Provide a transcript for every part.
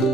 Coucou,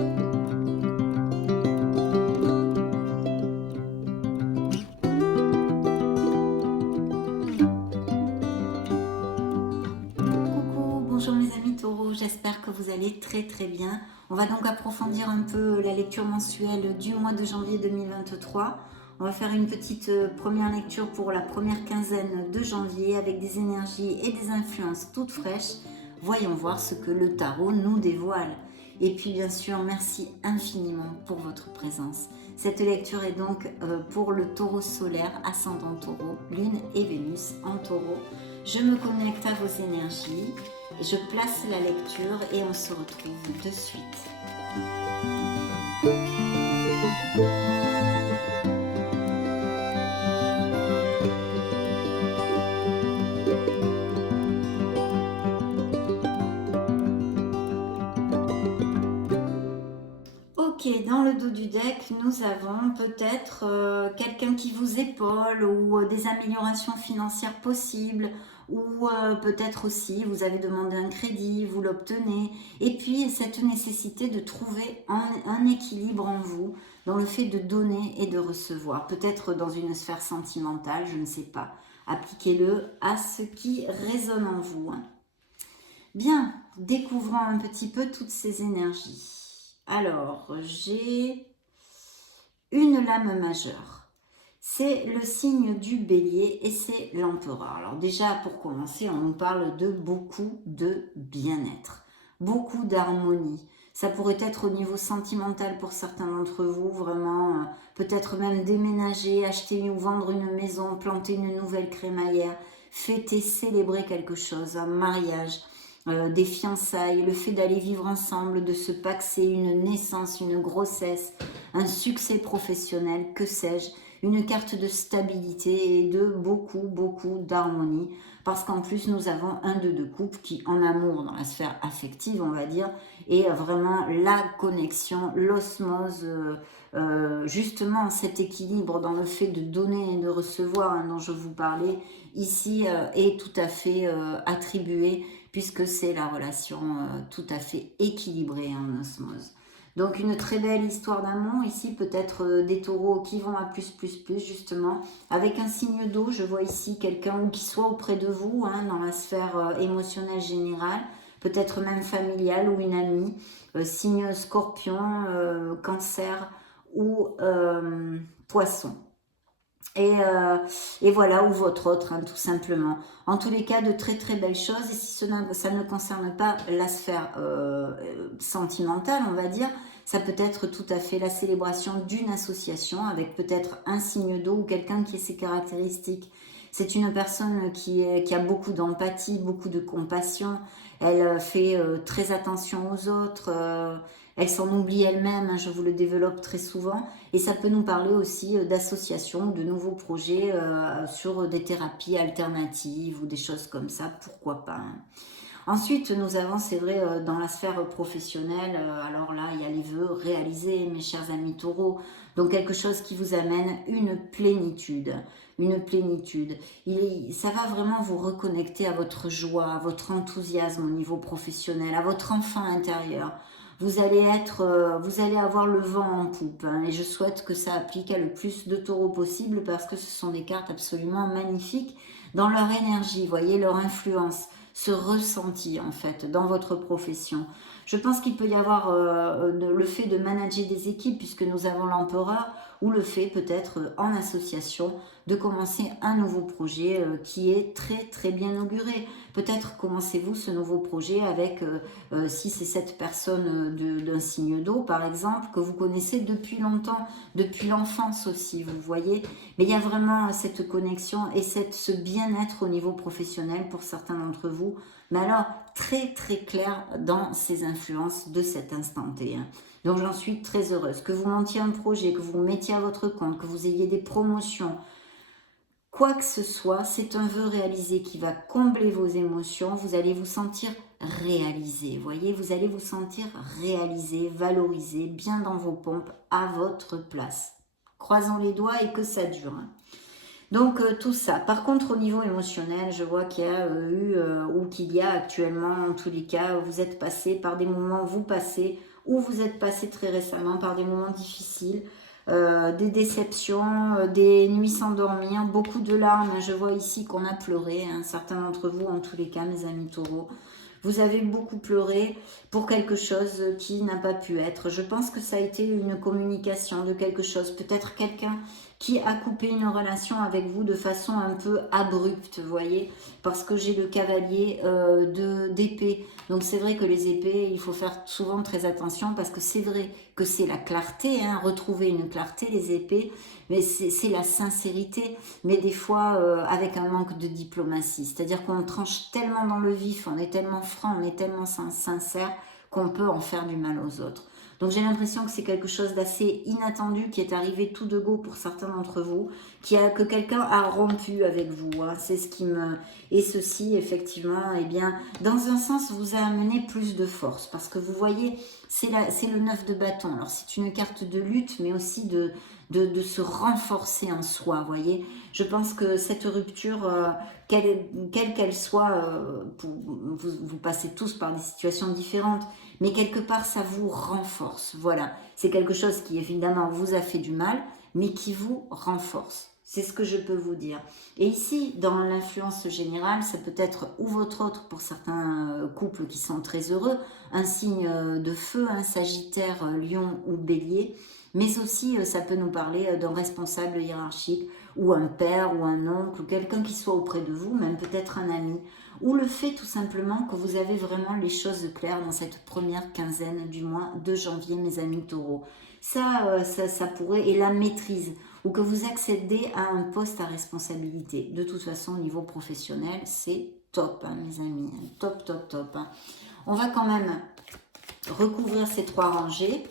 bonjour mes amis taureaux, j'espère que vous allez très bien. On va donc approfondir un peu la lecture mensuelle du mois de janvier 2023. On va faire une petite première lecture pour la première quinzaine de janvier avec des énergies et des influences toutes fraîches. Voyons voir ce que le tarot nous dévoile. Et puis bien sûr, merci infiniment pour votre présence. Cette lecture est donc pour le taureau solaire, ascendant taureau, lune et Vénus en taureau. Je me connecte à vos énergies, je place la lecture et on se retrouve de suite. Ok, dans le dos du deck, nous avons peut-être quelqu'un qui vous épaule ou des améliorations financières possibles ou peut-être aussi vous avez demandé un crédit, vous l'obtenez et puis cette nécessité de trouver un équilibre en vous dans le fait de donner et de recevoir, peut-être dans une sphère sentimentale, je ne sais pas. Appliquez-le à ce qui résonne en vous. Bien, découvrons un petit peu toutes ces énergies. Alors, j'ai une lame majeure. C'est le signe du bélier et c'est l'empereur. Alors déjà, pour commencer, on nous parle de beaucoup de bien-être, beaucoup d'harmonie. Ça pourrait être au niveau sentimental pour certains d'entre vous, vraiment, peut-être même déménager, acheter ou vendre une maison, planter une nouvelle crémaillère, fêter, célébrer quelque chose, un mariage, des fiançailles, le fait d'aller vivre ensemble, de se paxer, une naissance, une grossesse, un succès professionnel, que sais-je, une carte de stabilité et de beaucoup d'harmonie, parce qu'en plus nous avons un 2 de coupe qui en amour, dans la sphère affective on va dire, est vraiment la connexion, l'osmose, justement cet équilibre dans le fait de donner et de recevoir dont je vous parlais, ici est tout à fait attribué puisque c'est la relation tout à fait équilibrée en osmose. Donc une très belle histoire d'amour ici, peut-être des taureaux qui vont à plus justement, avec un signe d'eau, je vois ici quelqu'un qui soit auprès de vous, dans la sphère émotionnelle générale, peut-être même familiale ou une amie, signe scorpion, cancer ou poisson. Et voilà, ou votre autre, tout simplement. En tous les cas, de très belles choses. Et si ça ne concerne pas la sphère sentimentale, on va dire, ça peut être tout à fait la célébration d'une association avec peut-être un signe d'eau ou quelqu'un qui ait ses caractéristiques. C'est une personne qui a beaucoup d'empathie, beaucoup de compassion. Elle fait très attention aux autres. Elle s'en oublie elle-même, je vous le développe très souvent. Et ça peut nous parler aussi d'associations, de nouveaux projets sur des thérapies alternatives ou des choses comme ça, pourquoi pas. Ensuite, nous avons, c'est vrai, dans la sphère professionnelle, alors là, il y a les vœux réalisés, mes chers amis taureaux, donc quelque chose qui vous amène une plénitude, une plénitude. Ça va vraiment vous reconnecter à votre joie, à votre enthousiasme au niveau professionnel, à votre enfant intérieur. Vous allez avoir le vent en poupe et je souhaite que ça applique à le plus de taureaux possible parce que ce sont des cartes absolument magnifiques dans leur énergie, voyez, leur influence, ce ressenti en fait dans votre profession. Je pense qu'il peut y avoir le fait de manager des équipes puisque nous avons l'empereur ou le fait peut-être en association de commencer un nouveau projet qui est très bien auguré. Peut-être commencez-vous ce nouveau projet avec, si c'est cette personne d'un signe d'eau par exemple, que vous connaissez depuis longtemps, depuis l'enfance aussi, vous voyez. Mais il y a vraiment cette connexion et ce bien-être au niveau professionnel pour certains d'entre vous. Mais alors, très clair dans ces influences de cet instant T. Donc j'en suis très heureuse. Que vous montiez un projet, que vous mettiez à votre compte, que vous ayez des promotions, quoi que ce soit, c'est un vœu réalisé qui va combler vos émotions. Vous allez vous sentir réalisé. Voyez, vous allez vous sentir réalisé, valorisé, bien dans vos pompes, à votre place. Croisons les doigts et que ça dure. Donc tout ça. Par contre, au niveau émotionnel, je vois qu'il y a eu ou qu'il y a actuellement, en tous les cas, vous êtes passé par des moments, vous passez ou vous êtes passé très récemment par des moments difficiles, des déceptions, des nuits sans dormir, beaucoup de larmes. Je vois ici qu'on a pleuré, certains d'entre vous en tous les cas, mes amis taureaux. Vous avez beaucoup pleuré pour quelque chose qui n'a pas pu être. Je pense que ça a été une communication de quelque chose. Peut-être quelqu'un qui a coupé une relation avec vous de façon un peu abrupte, vous voyez, parce que j'ai le cavalier d'épée. Donc c'est vrai que les épées, il faut faire souvent très attention parce que c'est vrai que c'est la clarté, retrouver une clarté, les épées, mais c'est la sincérité, mais des fois avec un manque de diplomatie. C'est-à-dire qu'on tranche tellement dans le vif, on est tellement franc, on est tellement sincère qu'on peut en faire du mal aux autres. Donc j'ai l'impression que c'est quelque chose d'assez inattendu qui est arrivé tout de go pour certains d'entre vous, que quelqu'un a rompu avec vous. C'est ce qui me... Et ceci, effectivement, eh bien, dans un sens, vous a amené plus de force. Parce que vous voyez, c'est le 9 de bâton. Alors c'est une carte de lutte, mais aussi de se renforcer en soi, vous voyez. Je pense que cette rupture, quelle qu'elle soit, vous passez tous par des situations différentes, mais quelque part ça vous renforce, voilà. C'est quelque chose qui évidemment vous a fait du mal, mais qui vous renforce. C'est ce que je peux vous dire. Et ici, dans l'influence générale, ça peut être ou votre autre pour certains couples qui sont très heureux, un signe de feu, un Sagittaire, Lion ou Bélier, mais aussi ça peut nous parler d'un responsable hiérarchique ou un père ou un oncle ou quelqu'un qui soit auprès de vous, même peut-être un ami, ou le fait tout simplement que vous avez vraiment les choses claires dans cette première quinzaine du mois de janvier, mes amis taureaux. Ça pourrait, et la maîtrise, ou que vous accédez à un poste à responsabilité. De toute façon, au niveau professionnel, c'est top, mes amis, top, top, top. On va quand même recouvrir ces 3 rangées.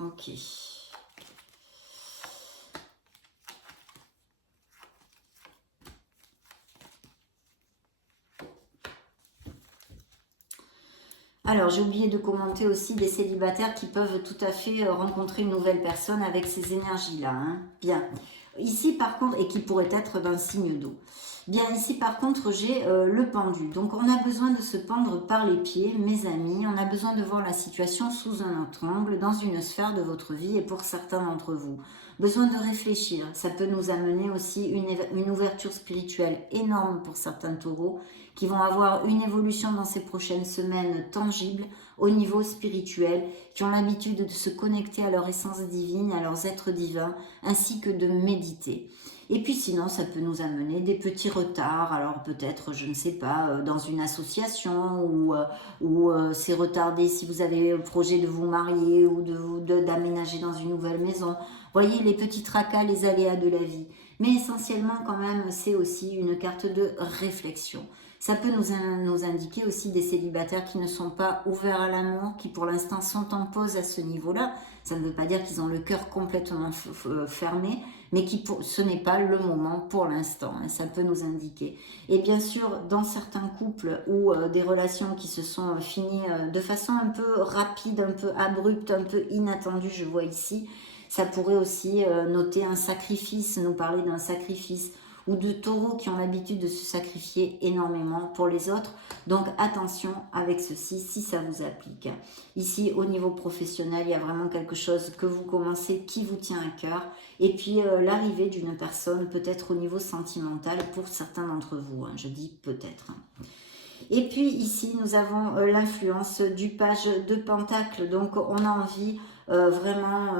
Ok. Alors, j'ai oublié de commenter aussi des célibataires qui peuvent tout à fait rencontrer une nouvelle personne avec ces énergies-là. Bien. Ici, par contre, et qui pourrait être d'un signe d'eau. Bien, ici, par contre, j'ai le pendu. Donc, on a besoin de se pendre par les pieds, mes amis. On a besoin de voir la situation sous un autre angle, dans une sphère de votre vie et pour certains d'entre vous. Besoin de réfléchir. Ça peut nous amener aussi une ouverture spirituelle énorme pour certains taureaux qui vont avoir une évolution dans ces prochaines semaines tangibles au niveau spirituel, qui ont l'habitude de se connecter à leur essence divine, à leurs êtres divins, ainsi que de méditer. Et puis sinon, ça peut nous amener des petits retards, alors peut-être, je ne sais pas, dans une association, ou c'est retardé si vous avez le projet de vous marier ou d'aménager dans une nouvelle maison. Voyez les petits tracas, les aléas de la vie. Mais essentiellement, quand même, c'est aussi une carte de réflexion. Ça peut nous indiquer aussi des célibataires qui ne sont pas ouverts à l'amour, qui pour l'instant sont en pause à ce niveau-là. Ça ne veut pas dire qu'ils ont le cœur complètement fermé, mais ce n'est pas le moment pour l'instant. Ça peut nous indiquer. Et bien sûr, dans certains couples ou des relations qui se sont finies de façon un peu rapide, un peu abrupte, un peu inattendue, je vois ici, ça pourrait aussi noter un sacrifice, nous parler d'un sacrifice, ou de taureaux qui ont l'habitude de se sacrifier énormément pour les autres. Donc attention avec ceci si ça vous applique. Ici au niveau professionnel, il y a vraiment quelque chose que vous commencez qui vous tient à cœur. Et puis l'arrivée d'une personne peut-être au niveau sentimental pour certains d'entre vous. Je dis peut-être. Et puis ici nous avons l'influence du page de Pentacle. Donc on a envie vraiment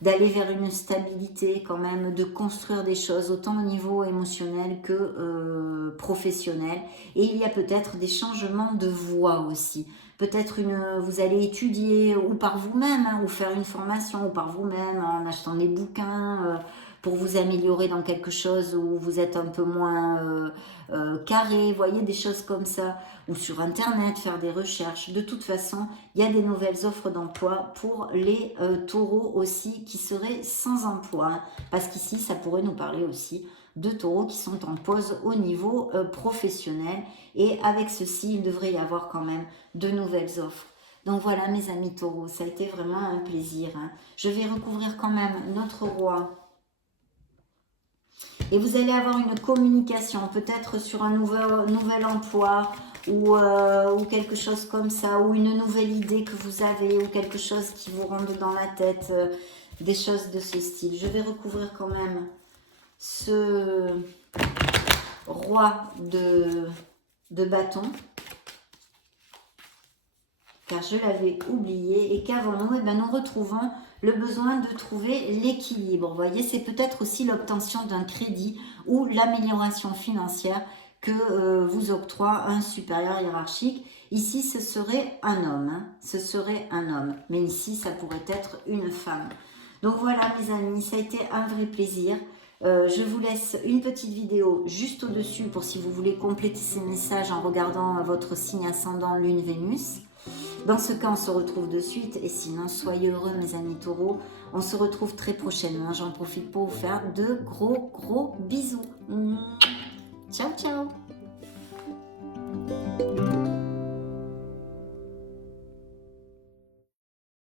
d'aller vers une stabilité quand même, de construire des choses autant au niveau émotionnel que professionnel. Et il y a peut-être des changements de voie aussi. Peut-être vous allez étudier ou par vous-même, ou faire une formation ou par vous-même en achetant des bouquins pour vous améliorer dans quelque chose où vous êtes un peu moins carré, voyez, des choses comme ça, ou sur internet, faire des recherches. De toute façon, il y a des nouvelles offres d'emploi pour les taureaux aussi qui seraient sans emploi, parce qu'ici ça pourrait nous parler aussi de taureaux qui sont en pause au niveau professionnel, et avec ceci il devrait y avoir quand même de nouvelles offres. Donc voilà mes amis taureaux, ça a été vraiment un plaisir. Je vais recouvrir quand même notre roi. Et vous allez avoir une communication, peut-être sur un nouvel emploi, ou quelque chose comme ça, ou une nouvelle idée que vous avez, ou quelque chose qui vous rentre dans la tête, des choses de ce style. Je vais recouvrir quand même ce roi de bâton, car je l'avais oublié, et qu'avant-nous, eh ben, nous retrouvons le besoin de trouver l'équilibre. Vous voyez, c'est peut-être aussi l'obtention d'un crédit ou l'amélioration financière que vous octroie un supérieur hiérarchique. Ici, ce serait un homme, hein. Ce serait un homme, mais ici, ça pourrait être une femme. Donc voilà, mes amis, ça a été un vrai plaisir. Je vous laisse une petite vidéo juste au-dessus pour si vous voulez compléter ces messages en regardant votre signe ascendant Lune Vénus. Dans ce cas, on se retrouve de suite. Et sinon, soyez heureux, mes amis taureaux. On se retrouve très prochainement. J'en profite pour vous faire de gros bisous. Ciao, ciao.